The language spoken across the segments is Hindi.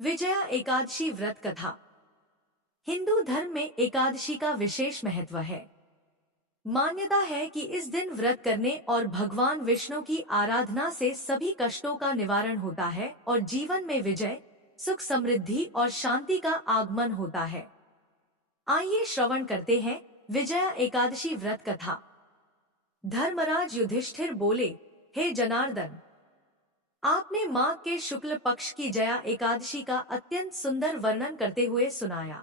विजया एकादशी व्रत कथा। हिंदू धर्म में एकादशी का विशेष महत्व है। मान्यता है कि इस दिन व्रत करने और भगवान विष्णु की आराधना से सभी कष्टों का निवारण होता है और जीवन में विजय, सुख, समृद्धि और शांति का आगमन होता है। आइए श्रवण करते हैं विजया एकादशी व्रत कथा। धर्मराज युधिष्ठिर बोले, हे जनार्दन, आपने माघ के शुक्ल पक्ष की जया एकादशी का अत्यंत सुंदर वर्णन करते हुए सुनाया।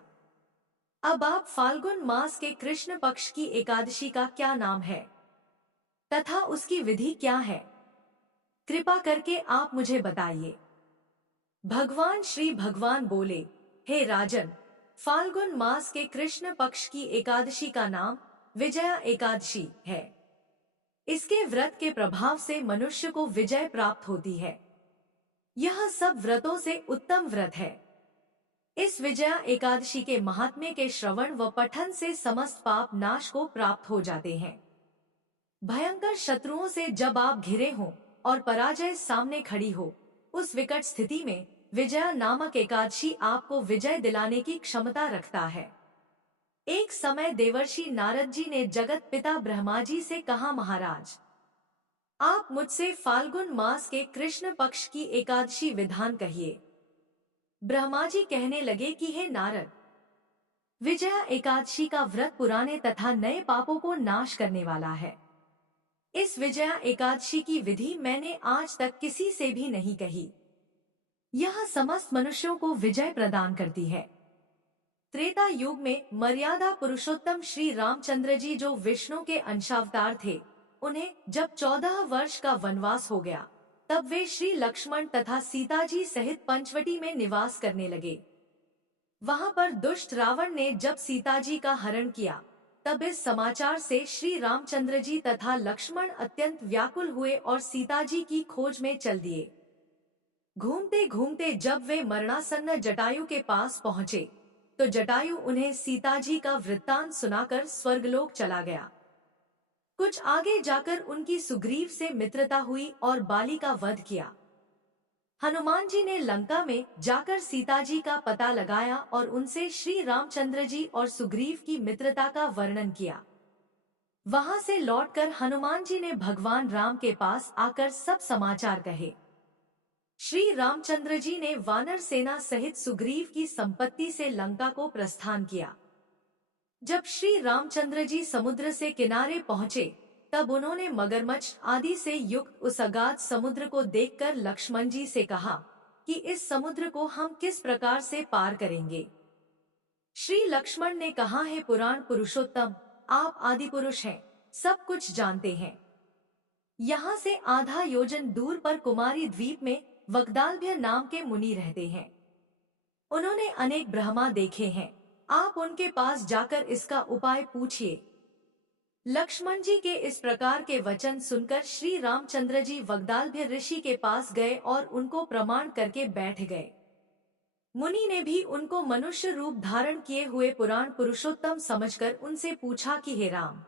अब आप फाल्गुन मास के कृष्ण पक्ष की एकादशी का क्या नाम है तथा उसकी विधि क्या है, कृपा करके आप मुझे बताइए। भगवान श्री भगवान बोले, हे राजन, फाल्गुन मास के कृष्ण पक्ष की एकादशी का नाम विजया एकादशी है। इसके व्रत के प्रभाव से मनुष्य को विजय प्राप्त होती है। यह सब व्रतों से उत्तम व्रत है। इस विजया एकादशी के महात्म्य के श्रवण व पठन से समस्त पाप नाश को प्राप्त हो जाते हैं। भयंकर शत्रुओं से जब आप घिरे हों और पराजय सामने खड़ी हो, उस विकट स्थिति में विजया नामक एकादशी आपको विजय दिलाने की क्षमता रखता है। एक समय देवर्षि नारद जी ने जगत पिता ब्रह्मा जी से कहा, महाराज, आप मुझसे फाल्गुन मास के कृष्ण पक्ष की एकादशी विधान कहिए। ब्रह्मा जी कहने लगे कि हे नारद, विजया एकादशी का व्रत पुराने तथा नए पापों को नाश करने वाला है। इस विजया एकादशी की विधि मैंने आज तक किसी से भी नहीं कही। यह समस्त मनुष्यों को विजय प्रदान करती है। त्रेता युग में मर्यादा पुरुषोत्तम श्री रामचंद्र जी, जो विष्णु के अंशावतार थे, उन्हें जब 14 वर्ष का वनवास हो गया, तब वे श्री लक्ष्मण तथा सीता जी सहित पंचवटी में निवास करने लगे। वहां पर दुष्ट रावण ने जब सीता जी का हरण किया, तब इस समाचार से श्री रामचंद्र जी तथा लक्ष्मण अत्यंत व्याकुल हुए और सीता जी की खोज में चल दिए। घूमते घूमते जब वे मरणासन्न जटायु के पास पहुंचे, तो जटायु उन्हें सीता जी का वृत्तांत सुनाकर स्वर्गलोक चला गया। कुछ आगे जाकर उनकी सुग्रीव से मित्रता हुई और बाली का वध किया। हनुमान जी ने लंका में जाकर सीता जी का पता लगाया और उनसे श्री रामचंद्र जी और सुग्रीव की मित्रता का वर्णन किया। वहां से लौटकर हनुमान जी ने भगवान राम के पास आकर सब समाचार कहे। श्री रामचंद्र जी ने वानर सेना सहित सुग्रीव की संपत्ति से लंका को प्रस्थान किया। जब श्री रामचंद्र जी समुद्र से किनारे पहुंचे, तब उन्होंने मगरमच्छ आदि से युक्त उस अगाध समुद्र को देखकर लक्ष्मण जी से कहा कि इस समुद्र को हम किस प्रकार से पार करेंगे। श्री लक्ष्मण ने कहा, है पुराण पुरुषोत्तम, आप आदि पुरुष हैं, सब कुछ जानते हैं। यहाँ से आधा योजन दूर पर कुमारी द्वीप में वक्दालभ्य नाम के मुनि रहते हैं। उन्होंने अनेक ब्रह्मा देखे हैं, आप उनके पास जाकर इसका उपाय पूछिए। लक्ष्मण जी के इस प्रकार के वचन सुनकर श्री रामचंद्र जी वक्दालभ्य ऋषि के पास गए और उनको प्रमाण करके बैठ गए। मुनि ने भी उनको मनुष्य रूप धारण किए हुए पुराण पुरुषोत्तम समझकर उनसे पूछा कि हे राम,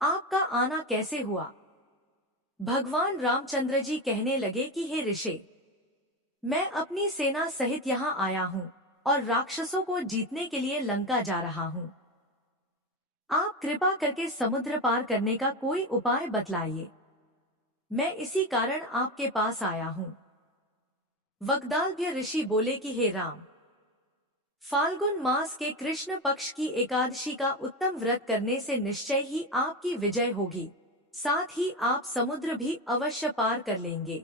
आपका आना कैसे हुआ। भगवान रामचंद्र जी कहने लगे कि हे ऋषि, मैं अपनी सेना सहित यहाँ आया हूँ और राक्षसों को जीतने के लिए लंका जा रहा हूँ। आप कृपा करके समुद्र पार करने का कोई उपाय बतलाइए। मैं इसी कारण आपके पास आया हूँ। वक्दालभ्य ऋषि बोले कि हे राम, फाल्गुन मास के कृष्ण पक्ष की एकादशी का उत्तम व्रत करने से निश्चय ही आपकी विजय होगी, साथ ही आप समुद्र भी अवश्य पार कर लेंगे।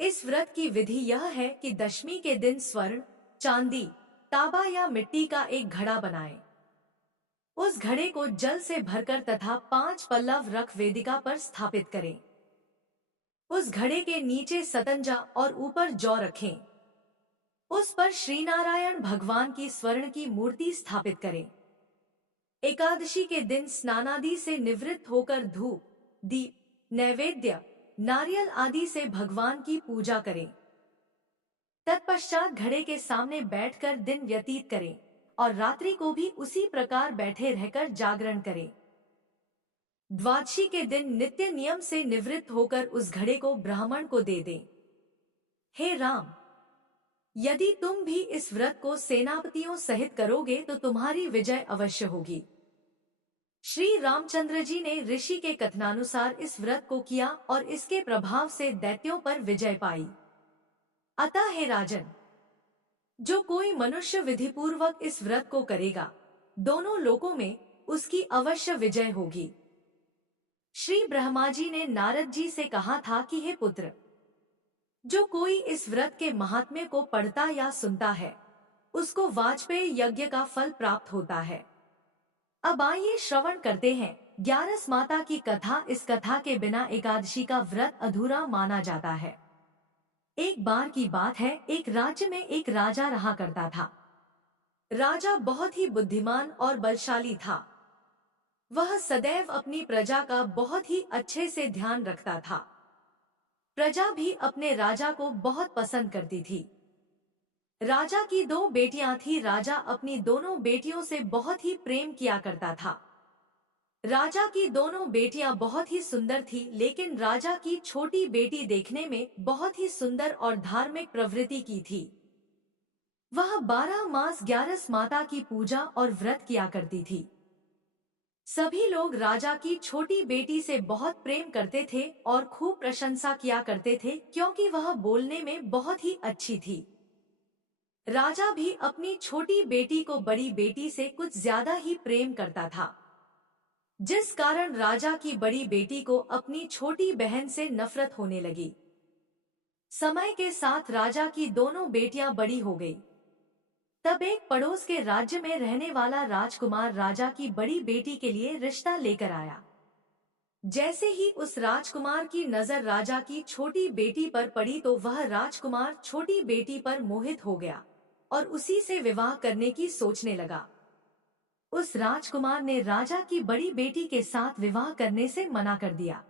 इस व्रत की विधि यह है कि दशमी के दिन स्वर्ण, चांदी, तांबा या मिट्टी का एक घड़ा बनाएं। उस घड़े को जल से भरकर तथा 5 पल्लव रख वेदिका पर स्थापित करें। उस घड़े के नीचे सतंजा और ऊपर जौ रखें। उस पर श्री नारायण भगवान की स्वर्ण की मूर्ति स्थापित करें। एकादशी के दिन स्नानादि से निवृत्त होकर धूप, दीप, नैवेद्य, नारियल आदि से भगवान की पूजा करें। तत्पश्चात घड़े के सामने बैठकर दिन व्यतीत करें और रात्रि को भी उसी प्रकार बैठे रहकर जागरण करें। द्वादशी के दिन नित्य नियम से निवृत्त होकर उस घड़े को ब्राह्मण को दे दें। हे राम, यदि तुम भी इस व्रत को सेनापतियों सहित करोगे तो तुम्हारी विजय अवश्य होगी। श्री रामचंद्र जी ने ऋषि के कथनानुसार इस व्रत को किया और इसके प्रभाव से दैत्यों पर विजय पाई। अतः हे राजन, जो कोई मनुष्य विधिपूर्वक इस व्रत को करेगा, दोनों लोकों में उसकी अवश्य विजय होगी। श्री ब्रह्मा जी ने नारद जी से कहा था कि हे पुत्र, जो कोई इस व्रत के महात्म्य को पढ़ता या सुनता है, उसको वाजपेयी यज्ञ का फल प्राप्त होता है। अब आइए श्रवण करते हैं ग्यारस माता की कथा। इस कथा के बिना एकादशी का व्रत अधूरा माना जाता है। एक बार की बात है, एक राज्य में एक राजा रहा करता था। राजा बहुत ही बुद्धिमान और बलशाली था। वह सदैव अपनी प्रजा का बहुत ही अच्छे से ध्यान रखता था। प्रजा भी अपने राजा को बहुत पसंद करती थी। राजा की दो बेटियां थी। राजा अपनी दोनों बेटियों से बहुत ही प्रेम किया करता था। राजा की दोनों बेटियां बहुत ही सुंदर थी, लेकिन राजा की छोटी बेटी देखने में बहुत ही सुंदर और धार्मिक प्रवृत्ति की थी। वह 12 मास ग्यारस माता की पूजा और व्रत किया करती थी। सभी लोग राजा की छोटी बेटी से बहुत प्रेम करते थे और खूब प्रशंसा किया करते थे, क्योंकि वह बोलने में बहुत ही अच्छी थी। राजा भी अपनी छोटी बेटी को बड़ी बेटी से कुछ ज्यादा ही प्रेम करता था, जिस कारण राजा की बड़ी बेटी को अपनी छोटी बहन से नफरत होने लगी। समय के साथ राजा की दोनों बेटियां बड़ी हो गई। तब एक पड़ोस के राज्य में रहने वाला राजकुमार राजा की बड़ी बेटी के लिए रिश्ता लेकर आया। जैसे ही उस राजकुमार की नजर राजा की छोटी बेटी पर पड़ी तो वह राजकुमार छोटी बेटी पर मोहित हो गया और उसी से विवाह करने की सोचने लगा। उस राजकुमार ने राजा की बड़ी बेटी के साथ विवाह करने से मना कर दिया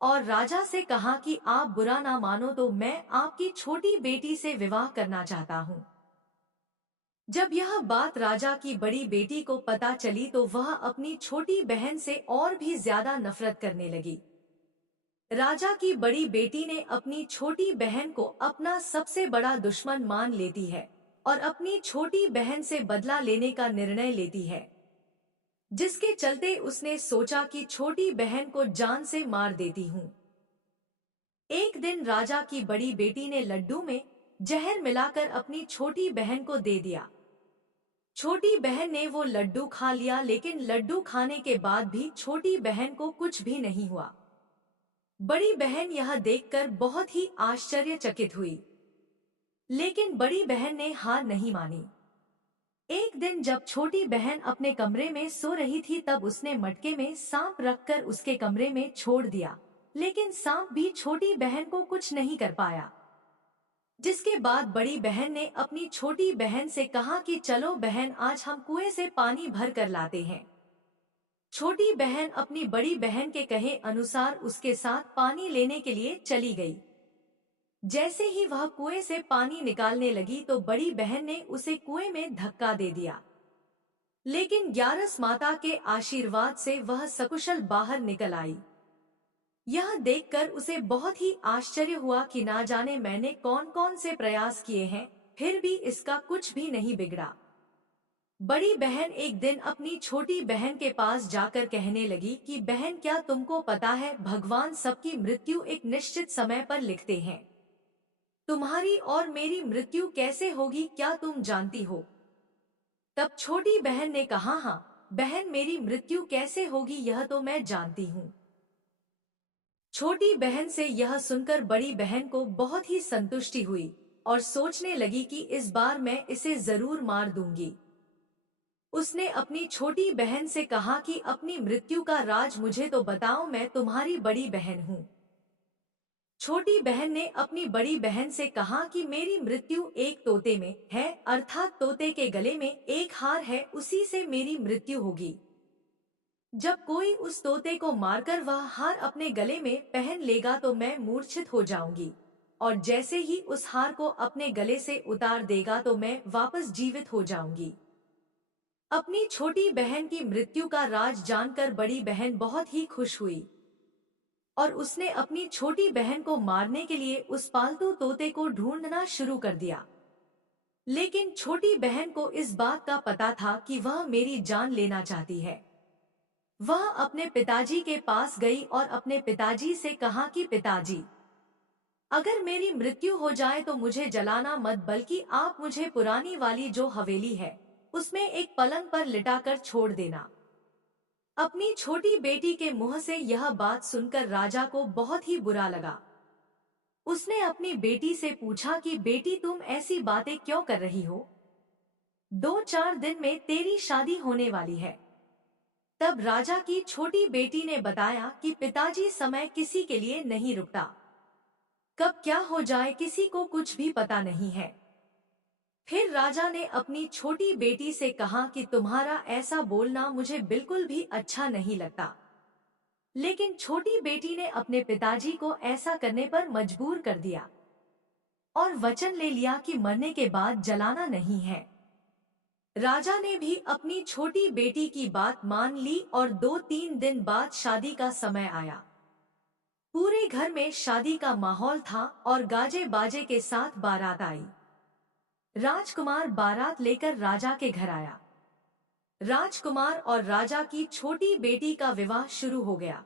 और राजा से कहा कि आप बुरा ना मानो तो मैं आपकी छोटी बेटी से विवाह करना चाहता हूँ। जब यह बात राजा की बड़ी बेटी को पता चली तो वह अपनी छोटी बहन से और भी ज्यादा नफरत करने लगी। राजा की बड़ी बेटी ने अपनी छोटी बहन को अपना सबसे बड़ा दुश्मन मान लेती है और अपनी छोटी बहन से बदला लेने का निर्णय लेती है, जिसके चलते उसने सोचा कि छोटी बहन को जान से मार देती हूँ। एक दिन राजा की बड़ी बेटी ने लड्डू में जहर मिलाकर अपनी छोटी बहन को दे दिया। छोटी बहन ने वो लड्डू खा लिया, लेकिन लड्डू खाने के बाद भी छोटी बहन को कुछ भी नहीं हुआ। बड़ी बहन यह देखकर बहुत ही आश्चर्यचकित हुई, लेकिन बड़ी बहन ने हार नहीं मानी। एक दिन जब छोटी बहन अपने कमरे में सो रही थी, तब उसने मटके में सांप रखकर उसके कमरे में छोड़ दिया, लेकिन सांप भी छोटी बहन को कुछ नहीं कर पाया। जिसके बाद बड़ी बहन ने अपनी छोटी बहन से कहा कि चलो बहन, आज हम कुएं से पानी भर कर लाते हैं। छोटी बहन अपनी बड़ी बहन के कहे अनुसार उसके साथ पानी लेने के लिए चली गई। जैसे ही वह कुएं से पानी निकालने लगी तो बड़ी बहन ने उसे कुएं में धक्का दे दिया, लेकिन ग्यारस माता के आशीर्वाद से वह सकुशल बाहर निकल आई। यह देखकर उसे बहुत ही आश्चर्य हुआ कि ना जाने मैंने कौन कौन से प्रयास किए हैं, फिर भी इसका कुछ भी नहीं बिगड़ा। बड़ी बहन एक दिन अपनी छोटी बहन के पास जाकर कहने लगी कि बहन, क्या तुमको पता है भगवान सबकी मृत्यु एक निश्चित समय पर लिखते हैं। तुम्हारी और मेरी मृत्यु कैसे होगी, क्या तुम जानती हो? तब छोटी बहन ने कहा, हाँ बहन, मेरी मृत्यु कैसे होगी यह तो मैं जानती हूँ। छोटी बहन से यह सुनकर बड़ी बहन को बहुत ही संतुष्टि हुई और सोचने लगी कि इस बार मैं इसे जरूर मार दूंगी। उसने अपनी छोटी बहन से कहा कि अपनी मृत्यु का राज मुझे तो बताओ, मैं तुम्हारी बड़ी बहन हूँ। छोटी बहन ने अपनी बड़ी बहन से कहा कि मेरी मृत्यु एक तोते में है, अर्थात तोते के गले में एक हार है, उसी से मेरी मृत्यु होगी। जब कोई उस तोते को मारकर वह हार अपने गले में पहन लेगा तो मैं मूर्छित हो जाऊंगी, और जैसे ही उस हार को अपने गले से उतार देगा तो मैं वापस जीवित हो जाऊंगी। अपनी छोटी बहन की मृत्यु का राज जानकर बड़ी बहन बहुत ही खुश हुई और उसने अपनी छोटी बहन को मारने के लिए उस पालतू तोते को ढूंढना शुरू कर दिया। लेकिन छोटी बहन को इस बात का पता था कि वह मेरी जान लेना चाहती है। वह अपने पिताजी के पास गई और अपने पिताजी से कहा कि पिताजी, अगर मेरी मृत्यु हो जाए तो मुझे जलाना मत, बल्कि आप मुझे पुरानी वाली जो हवेली है उसमें एक पलंग पर लिटाकर छोड़ देना। अपनी छोटी बेटी के मुंह से यह बात सुनकर राजा को बहुत ही बुरा लगा। उसने अपनी बेटी से पूछा कि बेटी, तुम ऐसी बातें क्यों कर रही हो? 2-4 दिन में तेरी शादी होने वाली है। तब राजा की छोटी बेटी ने बताया कि पिताजी, समय किसी के लिए नहीं रुकता। कब क्या हो जाए किसी को कुछ भी पता नहीं है। फिर राजा ने अपनी छोटी बेटी से कहा कि तुम्हारा ऐसा बोलना मुझे बिल्कुल भी अच्छा नहीं लगता। लेकिन छोटी बेटी ने अपने पिताजी को ऐसा करने पर मजबूर कर दिया और वचन ले लिया कि मरने के बाद जलाना नहीं है। राजा ने भी अपनी छोटी बेटी की बात मान ली और 2-3 दिन बाद शादी का समय आया। पूरे घर में शादी का माहौल था और गाजे बाजे के साथ बारात आई। राजकुमार बारात लेकर राजा के घर आया। राजकुमार और राजा की छोटी बेटी का विवाह शुरू हो गया।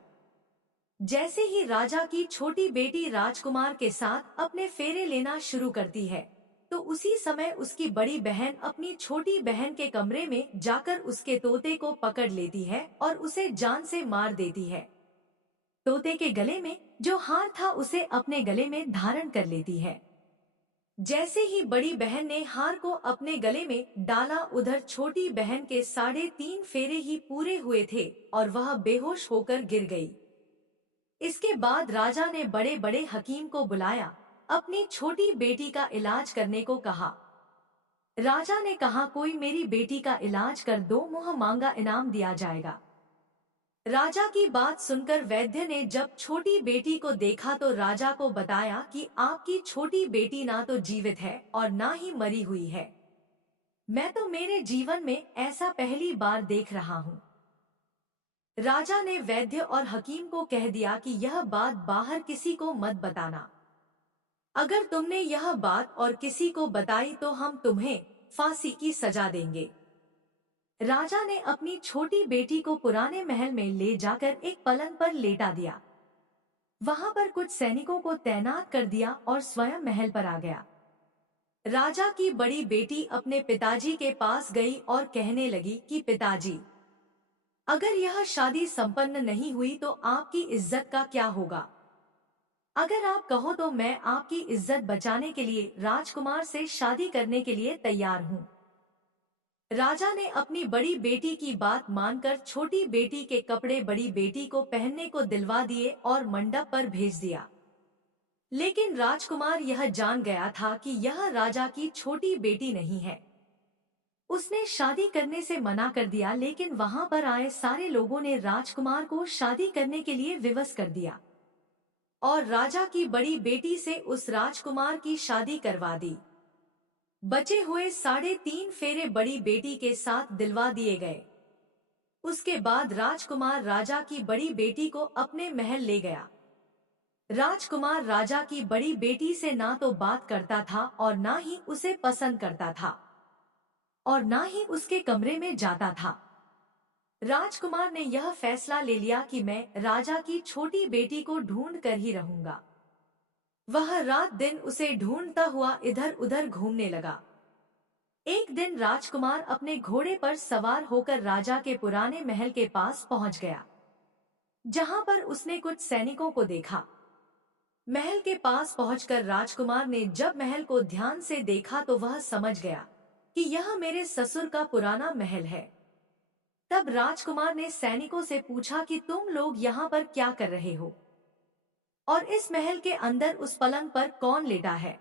जैसे ही राजा की छोटी बेटी राजकुमार के साथ अपने फेरे लेना शुरू करती है, तो उसी समय उसकी बड़ी बहन अपनी छोटी बहन के कमरे में जाकर उसके तोते को पकड़ लेती है और उसे जान से मार देती है। तोते के गले में जो हार था उसे अपने गले में धारण कर लेती है। जैसे ही बड़ी बहन ने हार को अपने गले में डाला, उधर छोटी बहन के 3.5 फेरे ही पूरे हुए थे और वह बेहोश होकर गिर गई। इसके बाद राजा ने बड़े बड़े हकीम को बुलाया, अपनी छोटी बेटी का इलाज करने को कहा। राजा ने कहा, कोई मेरी बेटी का इलाज कर दो, मुंह मांगा इनाम दिया जाएगा। राजा की बात सुनकर वैद्य ने जब छोटी बेटी को देखा तो राजा को बताया कि आपकी छोटी बेटी ना तो जीवित है और ना ही मरी हुई है। मैं तो मेरे जीवन में ऐसा पहली बार देख रहा हूँ। राजा ने वैद्य और हकीम को कह दिया कि यह बात बाहर किसी को मत बताना। अगर तुमने यह बात और किसी को बताई तो हम तुम्हें फांसी की सजा देंगे। राजा ने अपनी छोटी बेटी को पुराने महल में ले जाकर एक पलंग पर लेटा दिया। वहां पर कुछ सैनिकों को तैनात कर दिया और स्वयं महल पर आ गया। राजा की बड़ी बेटी अपने पिताजी के पास गई और कहने लगी कि पिताजी, अगर यह शादी संपन्न नहीं हुई तो आपकी इज्जत का क्या होगा? अगर आप कहो तो मैं आपकी इज्जत बचाने के लिए राजकुमार से शादी करने के लिए तैयार हूँ। राजा ने अपनी बड़ी बेटी की बात मानकर छोटी बेटी के कपड़े बड़ी बेटी को पहनने को दिलवा दिए और मंडप पर भेज दिया। लेकिन राजकुमार यह जान गया था कि यह राजा की छोटी बेटी नहीं है। उसने शादी करने से मना कर दिया, लेकिन वहां पर आए सारे लोगों ने राजकुमार को शादी करने के लिए विवश कर दिया और राजा की बड़ी बेटी से उस राजकुमार की शादी करवा दी। बचे हुए 3.5 फेरे बड़ी बेटी के साथ दिलवा दिए गए। उसके बाद राजकुमार राजा की बड़ी बेटी को अपने महल ले गया। राजकुमार राजा की बड़ी बेटी से ना तो बात करता था और ना ही उसे पसंद करता था और ना ही उसके कमरे में जाता था। राजकुमार ने यह फैसला ले लिया कि मैं राजा की छोटी बेटी को ढूंढ कर ही रहूंगा। वह रात दिन उसे ढूंढता हुआ इधर उधर घूमने लगा। एक दिन राजकुमार अपने घोड़े पर सवार होकर राजा के पुराने महल के पास पहुंच गया, जहां पर उसने कुछ सैनिकों को देखा। महल के पास पहुंचकर राजकुमार ने जब महल को ध्यान से देखा तो वह समझ गया कि यह मेरे ससुर का पुराना महल है। तब राजकुमार ने सैनिकों से पूछा कि तुम लोग यहाँ पर क्या कर रहे हो और इस महल के अंदर उस पलंग पर कौन लेटा है?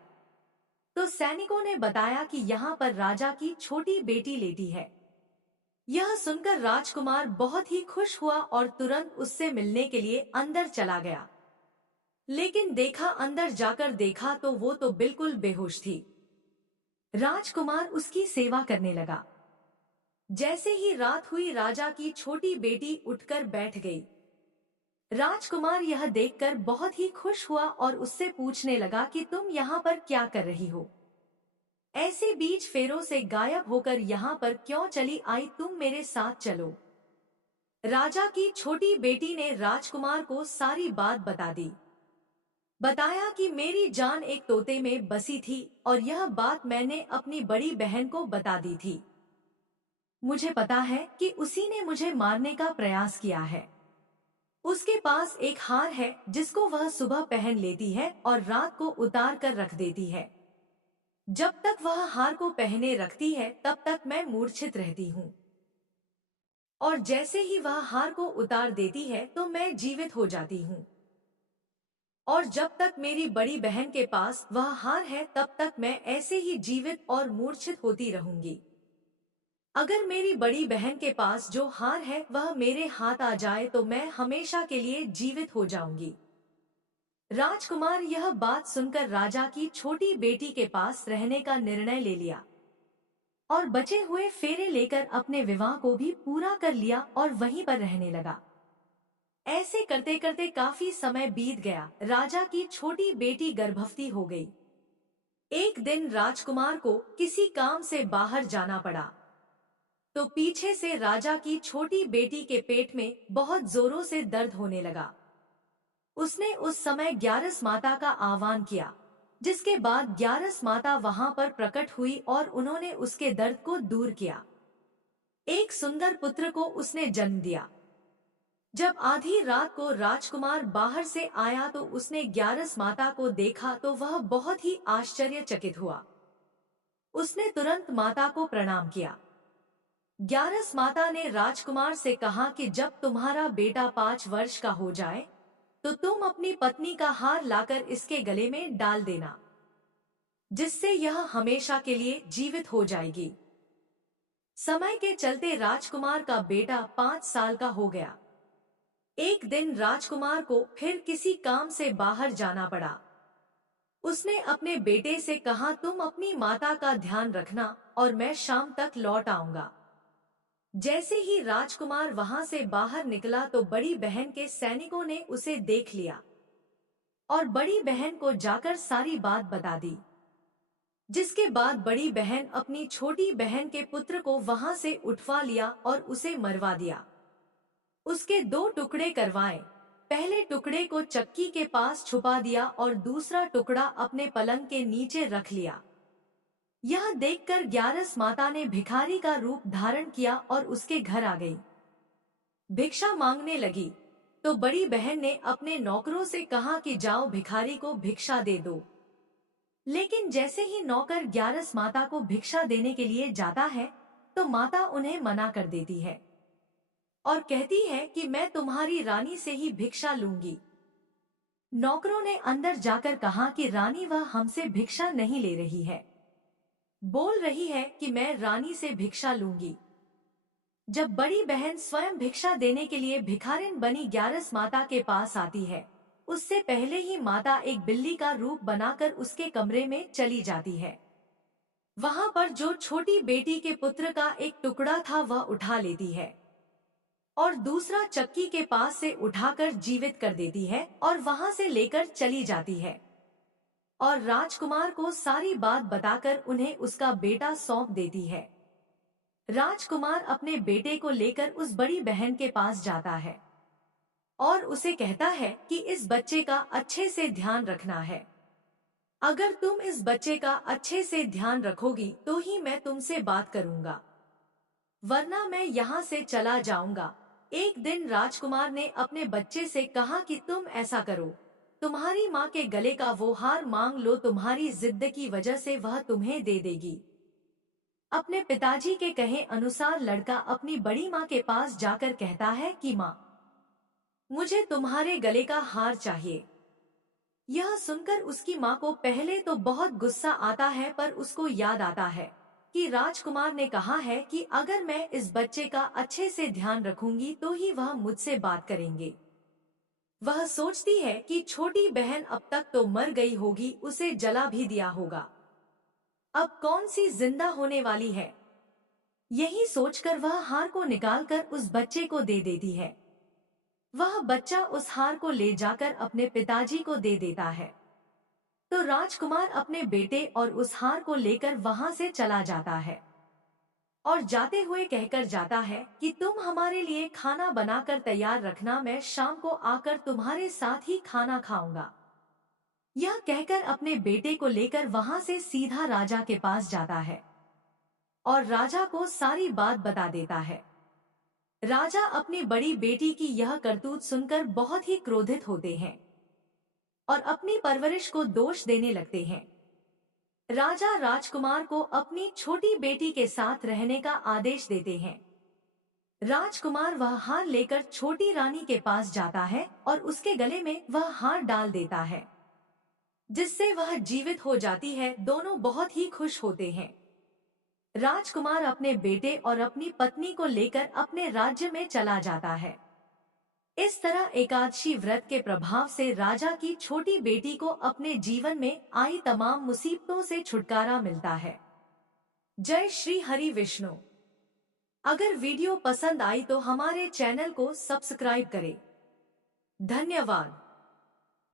तो सैनिकों ने बताया कि यहाँ पर राजा की छोटी बेटी लेटी है। यह सुनकर राजकुमार बहुत ही खुश हुआ और तुरंत उससे मिलने के लिए अंदर चला गया। लेकिन अंदर जाकर देखा तो वो तो बिल्कुल बेहोश थी। राजकुमार उसकी सेवा करने लगा। जैसे ही रात हुई राजा की छोटी बेटी उठकर बैठ गई। राजकुमार यह देखकर बहुत ही खुश हुआ और उससे पूछने लगा कि तुम यहाँ पर क्या कर रही हो? ऐसे बीच फेरों से गायब होकर यहाँ पर क्यों चली आई, तुम मेरे साथ चलो। राजा की छोटी बेटी ने राजकुमार को सारी बात बता दी। बताया कि मेरी जान एक तोते में बसी थी और यह बात मैंने अपनी बड़ी बहन को बता दी थी। मुझे पता है कि उसी ने मुझे मारने का प्रयास किया है। उसके पास एक हार है जिसको वह सुबह पहन लेती है और रात को उतार कर रख देती है। जब तक वह हार को पहने रखती है तब तक मैं मूर्छित रहती हूँ, और जैसे ही वह हार को उतार देती है तो मैं जीवित हो जाती हूँ। और जब तक मेरी बड़ी बहन के पास वह हार है तब तक मैं ऐसे ही जीवित और मूर्छित होती रहूंगी। अगर मेरी बड़ी बहन के पास जो हार है वह मेरे हाथ आ जाए तो मैं हमेशा के लिए जीवित हो जाऊंगी। राजकुमार यह बात सुनकर राजा की छोटी बेटी के पास रहने का निर्णय ले लिया और बचे हुए फेरे लेकर अपने विवाह को भी पूरा कर लिया और वहीं पर रहने लगा। ऐसे करते करते काफी समय बीत गया। राजा की छोटी बेटी गर्भवती हो गई। एक दिन राजकुमार को किसी काम से बाहर जाना पड़ा तो पीछे से राजा की छोटी बेटी के पेट में बहुत जोरों से दर्द होने लगा। उसने उस समय ग्यारस माता का आह्वान किया, जिसके बाद ग्यारस माता वहां पर प्रकट हुई और उन्होंने उसके दर्द को दूर किया। एक सुंदर पुत्र को उसने जन्म दिया। जब आधी रात को राजकुमार बाहर से आया तो उसने ग्यारस माता को देखा तो वह बहुत ही आश्चर्यचकित हुआ। उसने तुरंत माता को प्रणाम किया। ग्यारस माता ने राजकुमार से कहा कि जब तुम्हारा बेटा 5 वर्ष का हो जाए तो तुम अपनी पत्नी का हार लाकर इसके गले में डाल देना, जिससे यह हमेशा के लिए जीवित हो जाएगी। समय के चलते राजकुमार का बेटा 5 साल का हो गया। एक दिन राजकुमार को फिर किसी काम से बाहर जाना पड़ा। उसने अपने बेटे से कहा, तुम अपनी माता का ध्यान रखना और मैं शाम तक लौट आऊंगा। जैसे ही राजकुमार वहां से बाहर निकला तो बड़ी बहन के सैनिकों ने उसे देख लिया और बड़ी बहन को जाकर सारी बात बता दी। जिसके बाद बड़ी बहन अपनी छोटी बहन के पुत्र को वहां से उठवा लिया और उसे मरवा दिया। उसके 2 टुकड़े करवाए। पहले टुकड़े को चक्की के पास छुपा दिया और दूसरा टुकड़ा अपने पलंग के नीचे रख लिया। यह देखकर ग्यारस माता ने भिखारी का रूप धारण किया और उसके घर आ गई। भिक्षा मांगने लगी तो बड़ी बहन ने अपने नौकरों से कहा कि जाओ भिखारी को भिक्षा दे दो। लेकिन जैसे ही नौकर ग्यारस माता को भिक्षा देने के लिए जाता है तो माता उन्हें मना कर देती है और कहती है कि मैं तुम्हारी रानी से ही भिक्षा लूंगी। नौकरों ने अंदर जाकर कहा कि रानी वह हमसे भिक्षा नहीं ले रही है, बोल रही है कि मैं रानी से भिक्षा लूंगी। जब बड़ी बहन स्वयं भिक्षा देने के लिए भिखारिन बनी ग्यारस माता के पास आती है, उससे पहले ही माता एक बिल्ली का रूप बनाकर उसके कमरे में चली जाती है। वहां पर जो छोटी बेटी के पुत्र का एक टुकड़ा था वह उठा लेती है और दूसरा चक्की के पास से उठाकर जीवित कर देती है और वहां से लेकर चली जाती है और राजकुमार को सारी बात बताकर उन्हें उसका बेटा सौंप देती है। राजकुमार अपने बेटे को लेकर उस बड़ी बहन के पास जाता है और उसे कहता है कि इस बच्चे का अच्छे से ध्यान रखना है। अगर तुम इस बच्चे का अच्छे से ध्यान रखोगी तो ही मैं तुमसे बात करूंगा, वरना मैं यहाँ से चला जाऊंगा। एक दिन राजकुमार ने अपने बच्चे से कहा कि तुम ऐसा करो, तुम्हारी माँ के गले का वो हार मांग लो, तुम्हारी जिद की वजह से वह तुम्हें दे देगी। अपने पिताजी के कहे अनुसार लड़का अपनी बड़ी माँ के पास जाकर कहता है कि माँ, मुझे तुम्हारे गले का हार चाहिए। यह सुनकर उसकी माँ को पहले तो बहुत गुस्सा आता है, पर उसको याद आता है कि राजकुमार ने कहा है कि अगर मैं इस बच्चे का अच्छे से ध्यान रखूंगी तो ही वह मुझसे बात करेंगे। वह सोचती है कि छोटी बहन अब तक तो मर गई होगी, उसे जला भी दिया होगा, अब कौन सी जिंदा होने वाली है। यही सोचकर वह हार को निकालकर उस बच्चे को दे देती है। वह बच्चा उस हार को ले जाकर अपने पिताजी को दे देता है। तो राजकुमार अपने बेटे और उस हार को लेकर वहां से चला जाता है और जाते हुए कहकर जाता है कि तुम हमारे लिए खाना बनाकर तैयार रखना, मैं शाम को आकर तुम्हारे साथ ही खाना खाऊंगा। यह कहकर अपने बेटे को लेकर वहां से सीधा राजा के पास जाता है और राजा को सारी बात बता देता है। राजा अपनी बड़ी बेटी की यह करतूत सुनकर बहुत ही क्रोधित होते हैं और अपनी परवरिश को दोष देने लगते हैं। राजा राजकुमार को अपनी छोटी बेटी के साथ रहने का आदेश देते हैं। राजकुमार वह हार लेकर छोटी रानी के पास जाता है और उसके गले में वह हार डाल देता है, जिससे वह जीवित हो जाती है। दोनों बहुत ही खुश होते हैं। राजकुमार अपने बेटे और अपनी पत्नी को लेकर अपने राज्य में चला जाता है। इस तरह एकादशी व्रत के प्रभाव से राजा की छोटी बेटी को अपने जीवन में आई तमाम मुसीबतों से छुटकारा मिलता है। जय श्री हरि विष्णु। अगर वीडियो पसंद आई तो हमारे चैनल को सब्सक्राइब करें। धन्यवाद।